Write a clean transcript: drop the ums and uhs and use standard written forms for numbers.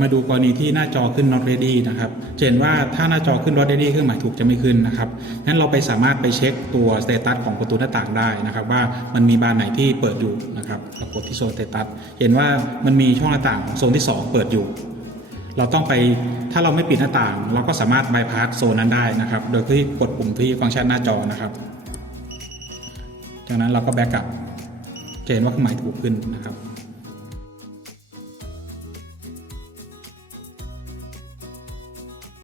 มาดูกรณีที่หน้าจอขึ้น not ready นะครับเห็นว่าถ้าหน้าจอขึ้น not ready เครื่องหมายถูกจะไม่ขึ้นนะครับงั้นเราสามารถไปเช็คตัว status ของประตูหน้าต่างได้นะครับว่ามันมีบานไหนที่เปิดอยู่นะครับเรากดที่โซน status เห็นว่ามันมีช่องหน้าต่างของโซนที่2เปิดอยู่เราต้องไปถ้าเราไม่ปิดหน้าต่างเราก็สามารถ bypass โซนนั้นได้นะครับโดยที่กดปุ่มที่ฟังก์ชันหน้าจอนะครับจากนั้นเราก็แบ็กกลับเห็นว่าเครื่องหมายถูกขึ้นนะครับ